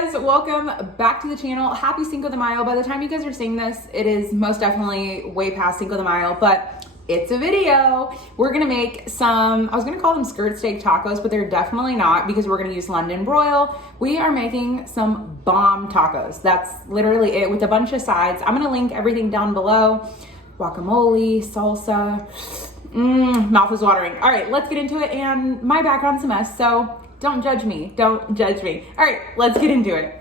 guys, welcome back to the channel. Happy Cinco de Mayo. By the time you guys are seeing this, it is most definitely way past Cinco de Mayo, but it's a video. We're gonna make some, I was gonna call them skirt steak tacos, but they're definitely not because we're gonna use London broil. We are making some bomb tacos. That's literally it, with a bunch of sides. I'm gonna link everything down below. Guacamole, salsa, mouth is watering. All right, let's get into it. And my background's a mess, so don't judge me, don't judge me. All right, let's get into it.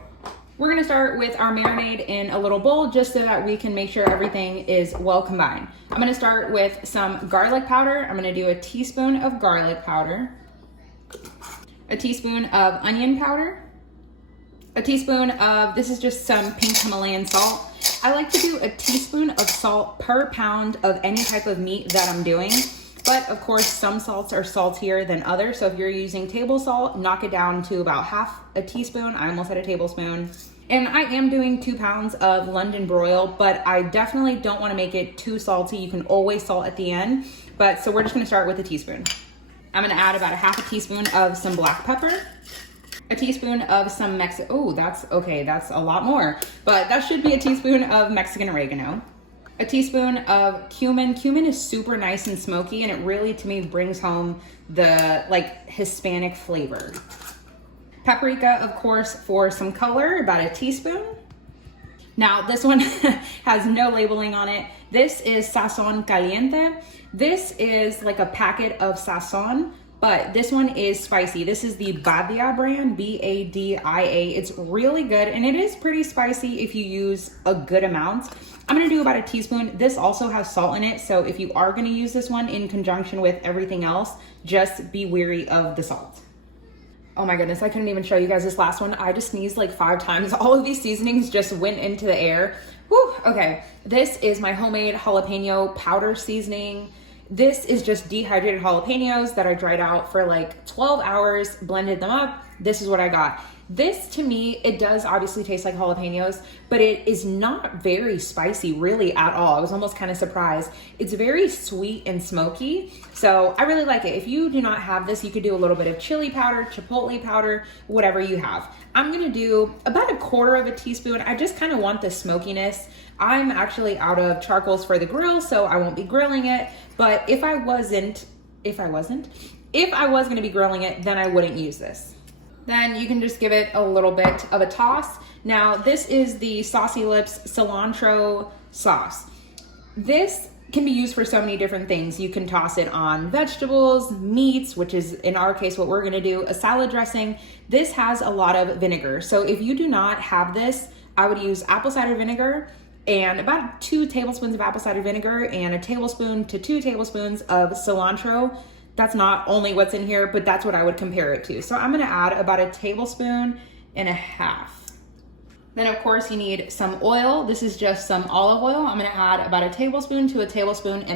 We're gonna start with our marinade in a little bowl just so that we can make sure everything is well combined. I'm gonna start with some garlic powder. I'm gonna do a teaspoon of garlic powder, a teaspoon of onion powder, a teaspoon of, this is just some pink Himalayan salt. I like to do a teaspoon of salt per pound of any type of meat that I'm doing. But of course, some salts are saltier than others. So if you're using table salt, knock it down to about half a teaspoon. I almost had a tablespoon. And I am doing 2 pounds of London broil, but I definitely don't want to make it too salty. You can always salt at the end. But so we're just going to start with a teaspoon. I'm going to add about a half a teaspoon of some black pepper, a teaspoon of some that's a lot more, but that should be a teaspoon of Mexican oregano. A teaspoon of cumin. Cumin is super nice and smoky, and it really, to me, brings home the Hispanic flavor. Paprika, of course, for some color, about a teaspoon. Now, this one has no labeling on it. This is sazon caliente. This is like a packet of sazon, but this one is spicy. This is the Badia brand, B-A-D-I-A. It's really good, and it is pretty spicy if you use a good amount. I'm gonna do about a teaspoon. This also has salt in it, so if you are gonna use this one in conjunction with everything else, just be wary of the salt. Oh my goodness, I couldn't even show you guys this last one. I just sneezed like 5 times. All of these seasonings just went into the air. Whew, okay. This is my homemade jalapeno powder seasoning. This is just dehydrated jalapenos that I dried out for like 12 hours, blended them up. This is what I got. This, to me, it does obviously taste like jalapenos, but it is not very spicy really at all. I was almost kind of surprised. It's very sweet and smoky, so I really like it. If you do not have this, you could do a little bit of chili powder, chipotle powder, whatever you have. I'm gonna do about 1/4 of a teaspoon. I just kind of want the smokiness. I'm actually out of charcoals for the grill, so I won't be grilling it, but if I was gonna be grilling it, then I wouldn't use this. Then you can just give it a little bit of a toss. Now, this is the Saucy Lips cilantro sauce. This can be used for so many different things. You can toss it on vegetables, meats, which is in our case what we're gonna do, a salad dressing. This has a lot of vinegar. So if you do not have this, I would use apple cider vinegar and about 2 tablespoons of apple cider vinegar and a tablespoon to 2 tablespoons of cilantro. That's not only what's in here, but that's what I would compare it to. So I'm gonna add about 1.5 tablespoons. Then of course you need some oil. This is just some olive oil. I'm gonna add about 1 tablespoon to 1.5 tablespoons,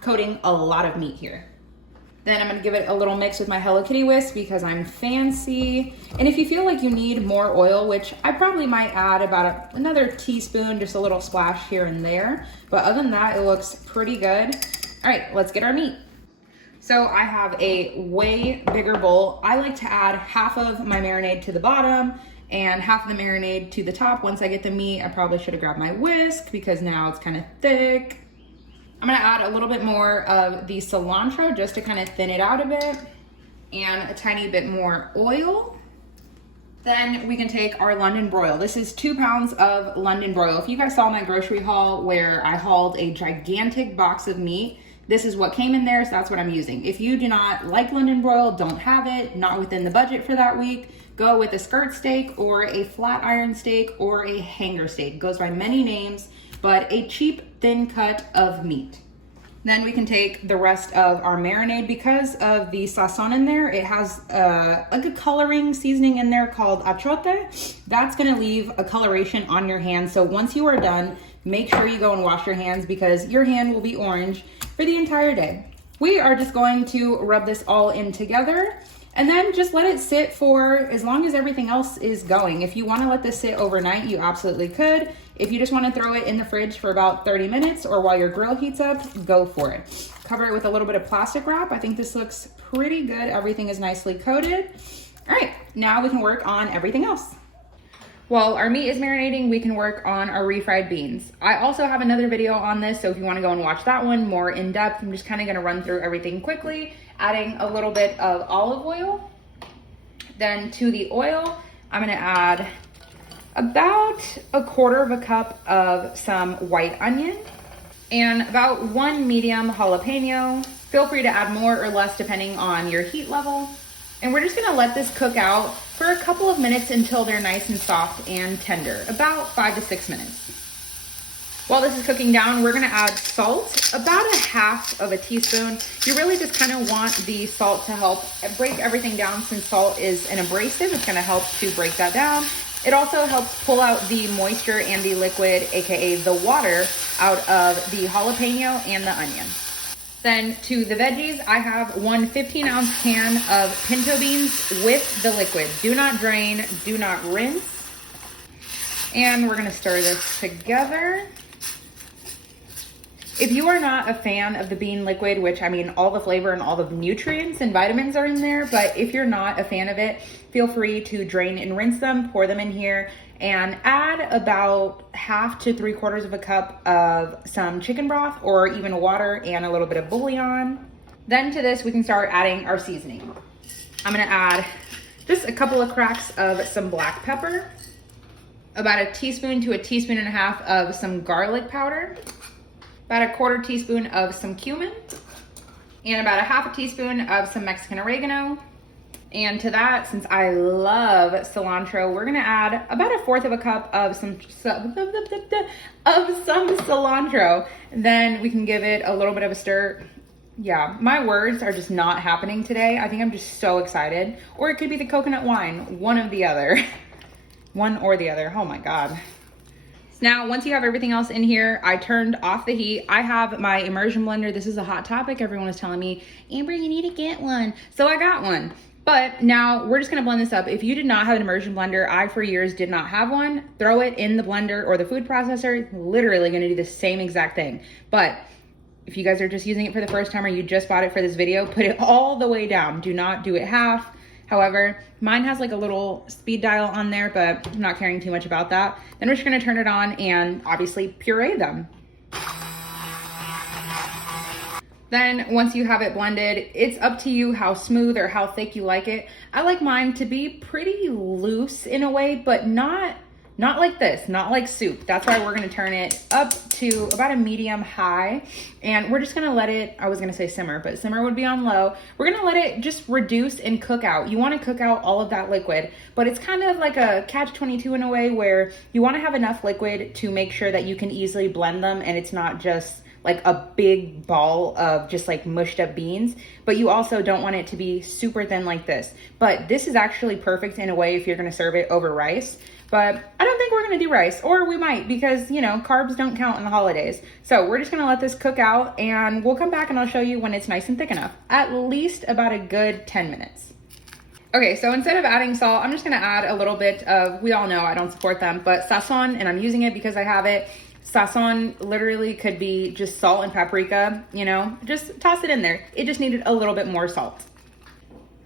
coating a lot of meat here. Then I'm gonna give it a little mix with my Hello Kitty whisk because I'm fancy. And if you feel like you need more oil, which I probably might add about another teaspoon, just a little splash here and there. But other than that, it looks pretty good. All right, let's get our meat. So I have a way bigger bowl. I like to add half of my marinade to the bottom and half of the marinade to the top. Once I get the meat, I probably should have grabbed my whisk because now it's kind of thick. I'm gonna add a little bit more of the cilantro just to kind of thin it out a bit, and a tiny bit more oil. Then we can take our London broil. This is 2 pounds of London broil. If you guys saw my grocery haul where I hauled a gigantic box of meat, this is what came in there, so that's what I'm using. If you do not like London broil, don't have it, not within the budget for that week, go with a skirt steak or a flat iron steak or a hanger steak. It goes by many names, but a cheap, thin cut of meat. Then we can take the rest of our marinade. Because of the sazon in there, it has like a coloring seasoning in there called achote. That's gonna leave a coloration on your hands. So once you are done, make sure you go and wash your hands because your hand will be orange for the entire day. We are just going to rub this all in together and then just let it sit for as long as everything else is going. If you want to let this sit overnight, you absolutely could. If you just want to throw it in the fridge for about 30 minutes or while your grill heats up, go for it. Cover it with a little bit of plastic wrap. I think this looks pretty good. Everything is nicely coated. All right, now we can work on everything else. While our meat is marinating, we can work on our refried beans. I also have another video on this, so if you want to go and watch that one more in depth, I'm just kind of going to run through everything quickly, adding a little bit of olive oil. Then to the oil, I'm going to add about 1/4 cup of some white onion and about 1 medium jalapeno. Feel free to add more or less depending on your heat level. And we're just gonna let this cook out for a couple of minutes until they're nice and soft and tender, about 5 to 6 minutes. While this is cooking down, we're gonna add salt, about 1/2 teaspoon. You really just kind of want the salt to help break everything down. Since salt is an abrasive, it's gonna help to break that down. It also helps pull out the moisture and the liquid, AKA the water, out of the jalapeno and the onion. Then to the veggies, I have 1 15-ounce can of pinto beans with the liquid. Do not drain, do not rinse. And we're gonna stir this together. If you are not a fan of the bean liquid, which I mean, all the flavor and all the nutrients and vitamins are in there, but if you're not a fan of it, feel free to drain and rinse them, pour them in here, and add about 1/2 to 3/4 cup of some chicken broth or even water and a little bit of bouillon. Then to this, we can start adding our seasoning. I'm gonna add just a couple of cracks of some black pepper, about 1 teaspoon to 1.5 teaspoons of some garlic powder, about 1/4 teaspoon of some cumin, and about 1/2 teaspoon of some Mexican oregano. And to that, since I love cilantro, we're gonna add about 1/4 cup of some cilantro. Then we can give it a little bit of a stir. Yeah, my words are just not happening today. I think I'm just so excited. Or it could be the coconut wine, one or the other. One or the other, oh my God. Now, once you have everything else in here, I turned off the heat. I have my immersion blender. This is a hot topic. Everyone is telling me, Amber, you need to get one. So I got one. But now we're just gonna blend this up. If you did not have an immersion blender, I for years did not have one, throw it in the blender or the food processor, literally gonna do the same exact thing. But if you guys are just using it for the first time or you just bought it for this video, put it all the way down. Do not do it half. However, mine has like a little speed dial on there, but I'm not caring too much about that. Then we're just gonna turn it on and obviously puree them. Then once you have it blended, it's up to you how smooth or how thick you like it. I like mine to be pretty loose in a way, but not like this, not like soup. That's why we're gonna turn it up to about a medium high. And we're just gonna let it, I was gonna say simmer, but simmer would be on low. We're gonna let it just reduce and cook out. You wanna cook out all of that liquid, but it's kind of like a catch-22 in a way where you wanna have enough liquid to make sure that you can easily blend them and it's not just like a big ball of just like mushed up beans, but you also don't want it to be super thin like this. But this is actually perfect in a way if you're gonna serve it over rice. But I don't think we're gonna do rice, or we might, because you know, carbs don't count in the holidays. So we're just gonna let this cook out and we'll come back and I'll show you when it's nice and thick enough. At least about a good 10 minutes. Okay, so instead of adding salt, I'm just gonna add a little bit of, we all know I don't support them, but sazon, and I'm using it because I have it. Sazon literally could be just salt and paprika, you know, just toss it in there. It just needed a little bit more salt.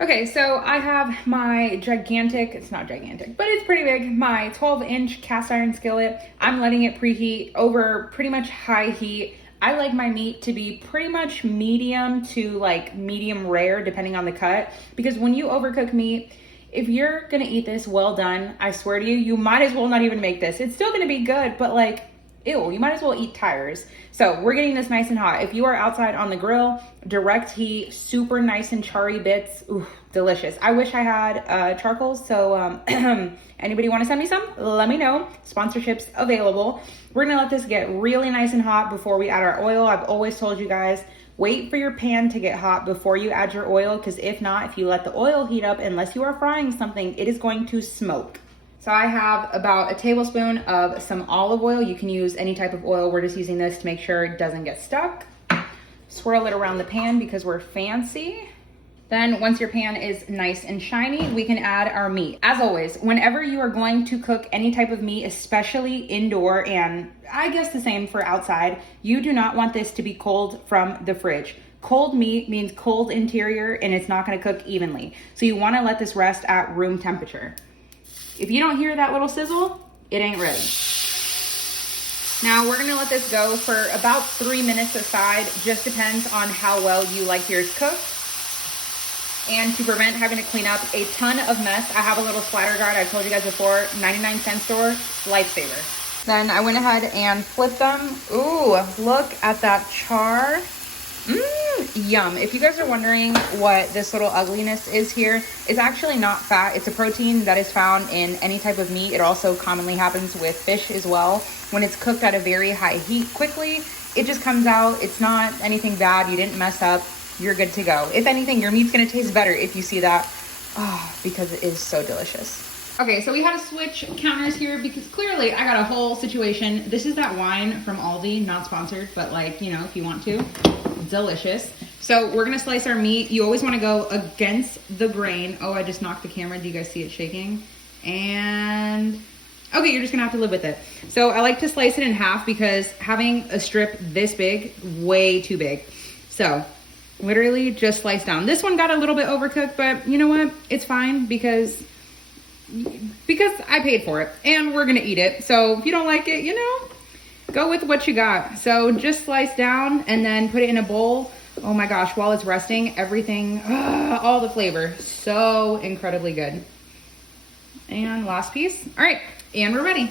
Okay, so I have my gigantic, it's not gigantic, but it's pretty big, my 12-inch cast iron skillet. I'm letting it preheat over pretty much high heat. I like my meat to be pretty much medium to like medium rare, depending on the cut, because when you overcook meat, if you're gonna eat this well done, I swear to you, you might as well not even make this. It's still gonna be good, but like, ew, you might as well eat tires. So we're getting this nice and hot. If you are outside on the grill, direct heat, super nice and charry bits, ooh, delicious. I wish I had charcoal, so anybody wanna send me some? Let me know. Sponsorships available. We're gonna let this get really nice and hot before we add our oil. I've always told you guys, wait for your pan to get hot before you add your oil, because if not, if you let the oil heat up, unless you are frying something, it is going to smoke. So I have about a tablespoon of some olive oil. You can use any type of oil. We're just using this to make sure it doesn't get stuck. Swirl it around the pan because we're fancy. Then once your pan is nice and shiny, we can add our meat. As always, whenever you are going to cook any type of meat, especially indoor, and I guess the same for outside, you do not want this to be cold from the fridge. Cold meat means cold interior and it's not gonna cook evenly. So you wanna let this rest at room temperature. If you don't hear that little sizzle, it ain't ready. Now we're gonna let this go for about 3 minutes aside. Just depends on how well you like yours cooked. And to prevent having to clean up a ton of mess, I have a little splatter guard. I told you guys before, 99-cent store, lifesaver. Then I went ahead and flipped them. Ooh, look at that char. Yum. If you guys are wondering what this little ugliness is here, it's actually not fat. It's a protein that is found in any type of meat. It also commonly happens with fish as well. When it's cooked at a very high heat quickly, it just comes out. It's not anything bad. You didn't mess up. You're good to go. If anything, your meat's gonna taste better if you see that. Oh, because it is so delicious. Okay, so we had to switch counters here because clearly I got a whole situation. This is that wine from Aldi, not sponsored, but like, you know, if you want to. Delicious. So we're gonna slice our meat. You always wanna go against the grain. Oh, I just knocked the camera. Do you guys see it shaking? And okay, you're just gonna have to live with it. So I like to slice it in half because having a strip this big, way too big. So literally just slice down. This one got a little bit overcooked, but you know what? It's fine because I paid for it and we're gonna eat it. So if you don't like it, you know, go with what you got. So just slice down and then put it in a bowl. Oh my gosh, while it's resting, everything, all the flavor, so incredibly good. And last piece. All right, and we're ready.